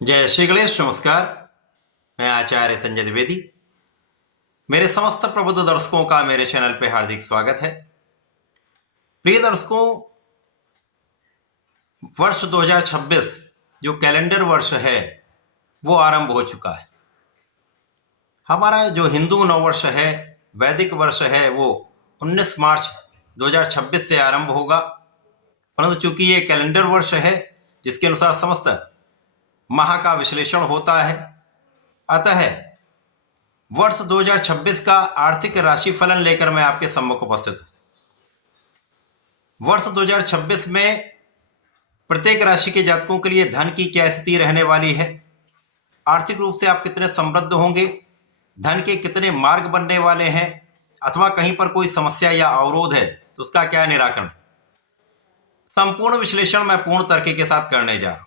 जय श्री गणेश। नमस्कार। मैं आचार्य संजय द्विवेदी। मेरे समस्त प्रबुद्ध दर्शकों का मेरे चैनल पे हार्दिक स्वागत है। प्रिय दर्शकों, वर्ष 2026 जो कैलेंडर वर्ष है वो आरंभ हो चुका है। हमारा जो हिंदू नववर्ष है, वैदिक वर्ष है, वो 19 मार्च 2026 से आरंभ होगा। परंतु चूंकि ये कैलेंडर वर्ष है जिसके अनुसार समस्त माह का विश्लेषण होता है, अतः वर्ष 2026 का आर्थिक राशि फलन लेकर मैं आपके सम्मुख उपस्थित हूं। वर्ष 2026 में प्रत्येक राशि के जातकों के लिए धन की क्या स्थिति रहने वाली है, आर्थिक रूप से आप कितने समृद्ध होंगे, धन के कितने मार्ग बनने वाले हैं, अथवा कहीं पर कोई समस्या या अवरोध है तो उसका क्या निराकरण, संपूर्ण विश्लेषण मैं पूर्ण तर्क के साथ करने जा रहा हूं।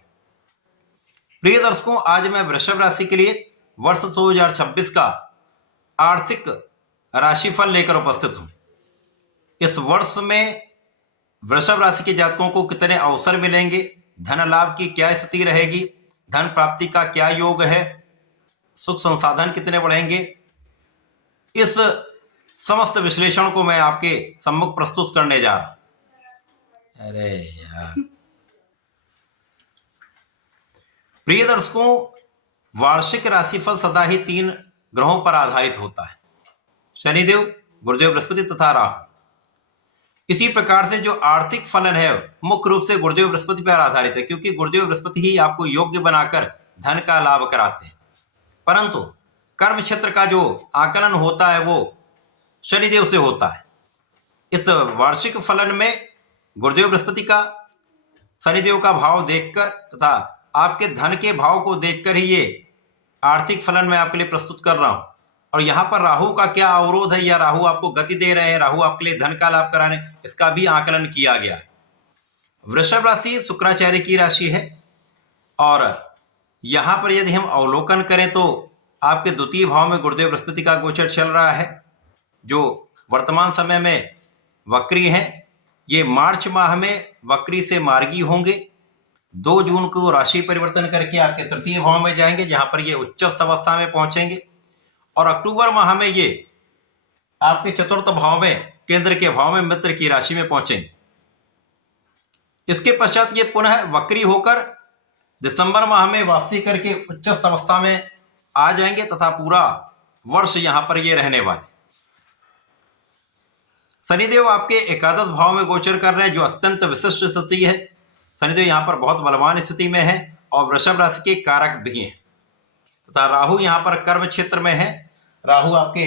प्रिय दर्शकों, आज मैं वृषभ राशि के लिए वर्ष 2026 का आर्थिक राशिफल लेकर उपस्थित हूं। इस वर्ष में वृषभ राशि के जातकों को कितने अवसर मिलेंगे, धन लाभ की क्या स्थिति रहेगी, धन प्राप्ति का क्या योग है, सुख संसाधन कितने बढ़ेंगे, इस समस्त विश्लेषण को मैं आपके सम्मुख प्रस्तुत करने जा रहा हूं। अरे यार, प्रिय दर्शकों, वार्षिक राशिफल सदा ही 3 ग्रहों पर आधारित होता है, शनिदेव, गुरुदेव बृहस्पति तथा राहु। इसी प्रकार से जो आर्थिक फलन है मुख्य रूप से गुरुदेव बृहस्पति पर आधारित है, क्योंकि गुरुदेव बृहस्पति ही आपको योग्य बनाकर धन का लाभ कराते हैं। परंतु कर्म क्षेत्र का जो आकलन होता है वो शनिदेव से होता है। इस वार्षिक फलन में गुरुदेव बृहस्पति का, शनिदेव का भाव देखकर तथा आपके धन के भाव को देखकर ही ये आर्थिक फलन मैं आपके लिए प्रस्तुत कर रहा हूं। और यहां पर राहु का क्या अवरोध है या राहु आपको गति दे रहे हैं, राहु आपके लिए धन का लाभ करा रहे हैं, इसका भी आकलन किया गया है। वृषभ राशि शुक्राचार्य की राशि है और यहां पर यदि हम अवलोकन करें तो आपके द्वितीय भाव में गुरुदेव बृहस्पति का गोचर चल रहा है, जो वर्तमान समय में वक्री है। ये मार्च माह में वक्री से मार्गी होंगे। 2 जून को राशि परिवर्तन करके आपके तृतीय भाव में जाएंगे, जहां पर ये उच्चस्थ अवस्था में पहुंचेंगे। और अक्टूबर माह में ये आपके चतुर्थ भाव में, केंद्र के भाव में, मित्र की राशि में पहुंचेंगे। इसके पश्चात ये पुनः वक्री होकर दिसंबर माह में वापसी करके उच्चस्थ अवस्था में आ जाएंगे तथा पूरा वर्ष यहां पर ये रहने वाले। शनिदेव आपके एकादश भाव में गोचर कर रहे हैं, जो अत्यंत विशिष्ट स्थिति है। शनिदेव यहां पर बहुत बलवान स्थिति में है और वृषभ राशि के कारक भी हैं तथा राहु यहां पर कर्म क्षेत्र में है। राहु आपके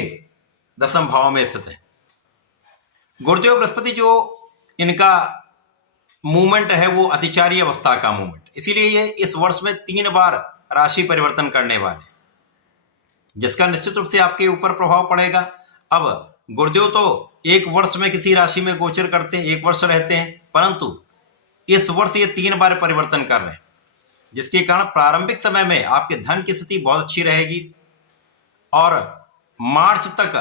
10वें भाव में स्थित है। गुरुदेव बृहस्पति जो इनका मूवमेंट है वो अतिचारी अवस्था का मूवमेंट, इसीलिए ये इस वर्ष में 3 बार राशि परिवर्तन करने वाले, जिसका निश्चित रूप से आपके ऊपर प्रभाव पड़ेगा। अब गुरुदेव तो 1 वर्ष में किसी राशि में गोचर करते हैं, 1 वर्ष रहते हैं, परंतु इस वर्ष ये 3 बार परिवर्तन कर रहे हैं, जिसके कारण प्रारंभिक समय में आपके धन की स्थिति बहुत अच्छी रहेगी और मार्च तक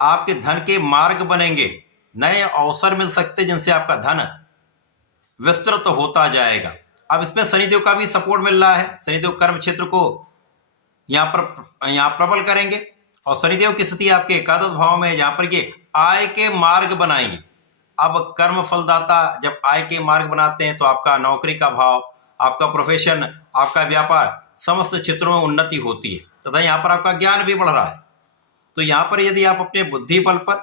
आपके धन के मार्ग बनेंगे, नए अवसर मिल सकते जिनसे आपका धन विस्तृत होता जाएगा। अब इसमें शनिदेव का भी सपोर्ट मिल रहा है। शनिदेव कर्म क्षेत्र को यहाँ प्रबल करेंगे और शनिदेव की स्थिति आपके एकादश भाव में है, जहां पर ये आय के मार्ग बनाएंगे। अब कर्म फलदाता जब आय के मार्ग बनाते हैं तो आपका नौकरी का भाव, आपका प्रोफेशन, आपका व्यापार, समस्त क्षेत्रों में उन्नति होती है तथा यहाँ पर आपका ज्ञान भी बढ़ रहा है। तो यहाँ पर यदि आप अपने बुद्धि बल पर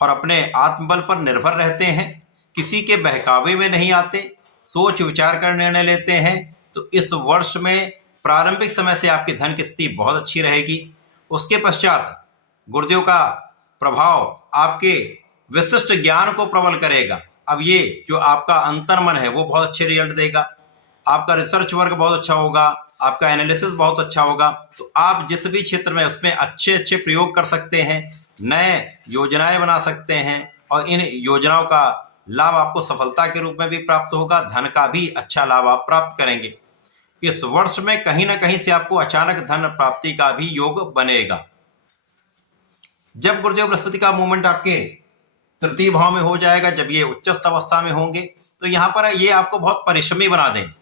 और अपने आत्मबल पर निर्भर रहते हैं, किसी के बहकावे में नहीं आते, सोच विचार कर निर्णय लेते हैं, तो इस वर्ष में प्रारंभिक समय से आपकी धन की स्थिति बहुत अच्छी रहेगी। उसके पश्चात गुरुदेव का प्रभाव आपके विशिष्ट ज्ञान को प्रबल करेगा। अब ये जो आपका अंतर्मन है वो बहुत अच्छे रिजल्ट देगा, आपका रिसर्च वर्क बहुत अच्छा होगा, आपका एनालिसिस बहुत अच्छा होगा। तो आप जिस भी क्षेत्र में उसमें अच्छे अच्छे प्रयोग कर सकते हैं, नए योजनाएं बना सकते हैं और इन योजनाओं का लाभ आपको सफलता के रूप में भी प्राप्त होगा, धन का भी अच्छा लाभ आप प्राप्त करेंगे। इस वर्ष में कहीं ना कहीं से आपको अचानक धन प्राप्ति का भी योग बनेगा। जब गुरुदेव बृहस्पति का मूवमेंट आपके तृतीय भाव में हो जाएगा, जब ये उच्चस्थ अवस्था में होंगे, तो यहाँ पर ये आपको बहुत परिश्रमी बना देंगे।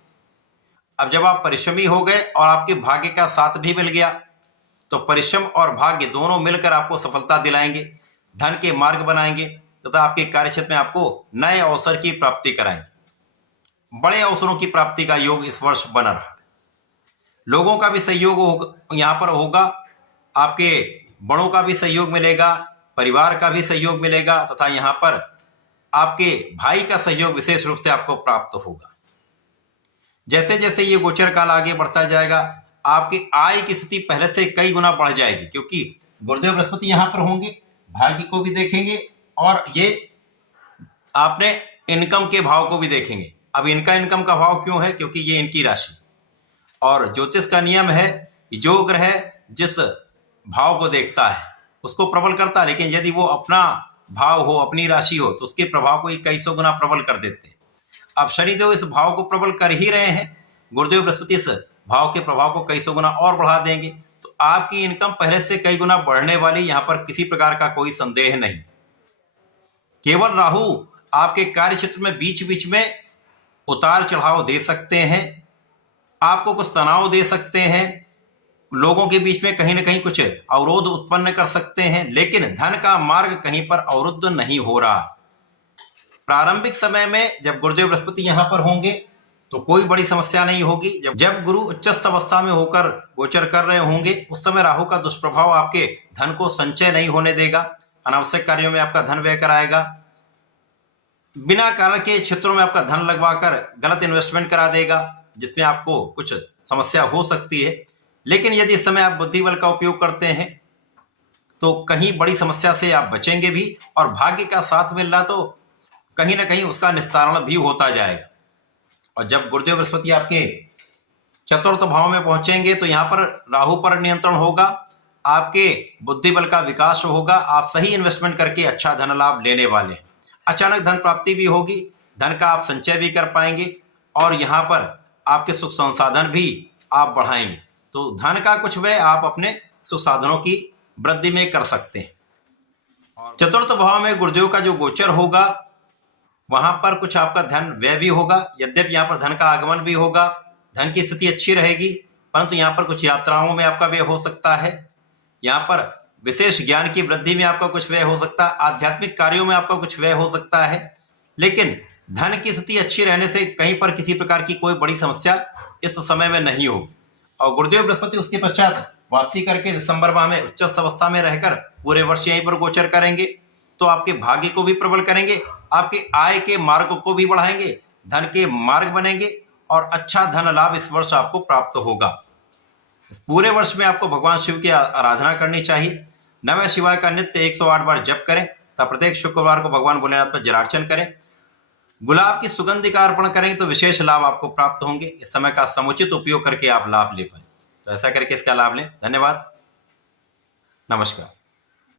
अब जब आप परिश्रमी हो गए और आपके भाग्य का साथ भी मिल गया, तो परिश्रम और भाग्य दोनों मिलकर आपको सफलता दिलाएंगे, धन के मार्ग बनाएंगे तथा आपके कार्यक्षेत्र में आपको नए अवसर की प्राप्ति कराएंगे। बड़े अवसरों की प्राप्ति का योग इस वर्ष बना रहा। लोगों का भी सहयोग यहाँ पर होगा, आपके बड़ों का भी सहयोग मिलेगा, परिवार का भी सहयोग मिलेगा तथा यहाँ पर आपके भाई का सहयोग विशेष रूप से आपको प्राप्त होगा। जैसे जैसे ये गोचर काल आगे बढ़ता जाएगा, आपकी आय की स्थिति पहले से कई गुना बढ़ जाएगी, क्योंकि गुरुदेव बृहस्पति यहाँ पर होंगे, भाग्य को भी देखेंगे और ये आपने इनकम के भाव को भी देखेंगे। अब इनका इनकम का भाव क्यों है? क्योंकि ये इनकी राशि, और ज्योतिष का नियम है कि जो ग्रह जिस भाव को देखता है उसको प्रबल करता है, लेकिन यदि वो अपना भाव हो, अपनी राशि हो, तो उसके प्रभाव को कई सौ गुना प्रबल कर देते हैं। अब शनिदेव इस भाव को प्रबल कर ही रहे हैं, गुरुदेव बृहस्पति इस भाव के प्रभाव को कई सौ गुना और बढ़ा देंगे, तो आपकी इनकम पहले से कई गुना बढ़ने वाली, यहां पर किसी प्रकार का कोई संदेह नहीं। केवल राहु आपके कार्य क्षेत्र में बीच बीच में उतार चढ़ाव दे सकते हैं, आपको कुछ तनाव दे सकते हैं, लोगों के बीच में कहीं ना कहीं कुछ अवरोध उत्पन्न कर सकते हैं, लेकिन धन का मार्ग कहीं पर अवरुद्ध नहीं हो रहा। प्रारंभिक समय में जब गुरुदेव बृहस्पति यहां पर होंगे तो कोई बड़ी समस्या नहीं होगी। जब गुरु उच्चस्थ अवस्था में होकर गोचर कर रहे होंगे, उस समय राहु का दुष्प्रभाव आपके धन को संचय नहीं होने देगा, अनावश्यक कार्यों में आपका धन व्यय कराएगा, बिना कारण के क्षेत्रों में आपका धन लगवाकर गलत इन्वेस्टमेंट करा देगा, जिसमें आपको कुछ समस्या हो सकती है। लेकिन यदि इस समय आप बुद्धि बल का उपयोग करते हैं तो कहीं बड़ी समस्या से आप बचेंगे भी, और भाग्य का साथ मिल रहा तो कहीं ना कहीं उसका निस्तारण भी होता जाएगा। और जब गुरुदेव बृहस्पति आपके चतुर्थ भाव में पहुंचेंगे तो यहाँ पर राहु पर नियंत्रण होगा, आपके बुद्धि बल का विकास होगा, आप सही इन्वेस्टमेंट करके अच्छा धन लाभ लेने वाले हैं। अचानक धन प्राप्ति भी होगी, धन का आप संचय भी कर पाएंगे, और यहाँ पर आपके सुख संसाधन भी आप बढ़ाएंगे। तो धन का कुछ व्यय आप अपने सुख साधनों की वृद्धि में कर सकते हैं। चतुर्थ भाव में गुरुदेव का जो गोचर होगा, वहां पर कुछ आपका धन व्यय भी होगा, यद्यपि यहाँ पर धन का आगमन भी होगा, धन की स्थिति अच्छी रहेगी, परंतु यहाँ पर कुछ यात्राओं में आपका व्यय हो सकता है, यहाँ पर विशेष ज्ञान की वृद्धि में आपका कुछ व्यय हो सकता है, आध्यात्मिक कार्यों में आपका कुछ व्यय हो सकता है, लेकिन धन की स्थिति अच्छी रहने से कहीं पर किसी प्रकार की कोई बड़ी समस्या इस समय में नहीं होगी। और गुरुदेव बृहस्पति उसके पश्चात वापसी करके दिसंबर माह में उच्च अवस्था में रहकर पूरे वर्ष यहीं पर गोचर करेंगे, तो आपके भाग्य को भी प्रबल करेंगे, आपके आय के मार्ग को भी बढ़ाएंगे, धन के मार्ग बनेंगे और अच्छा धन लाभ इस वर्ष आपको प्राप्त होगा। इस पूरे वर्ष में आपको भगवान शिव की आराधना करनी चाहिए। नमः शिवाय का नित्य 108 बार जप करें तथा प्रत्येक शुक्रवार को भगवान भोलेनाथ पर जलार्चन करें। गुलाब की सुगंधि का अर्पण करेंगे तो विशेष लाभ आपको प्राप्त होंगे। इस समय का समुचित उपयोग करके आप लाभ ले पाए, तो ऐसा करके इसका लाभ लें। धन्यवाद, नमस्कार।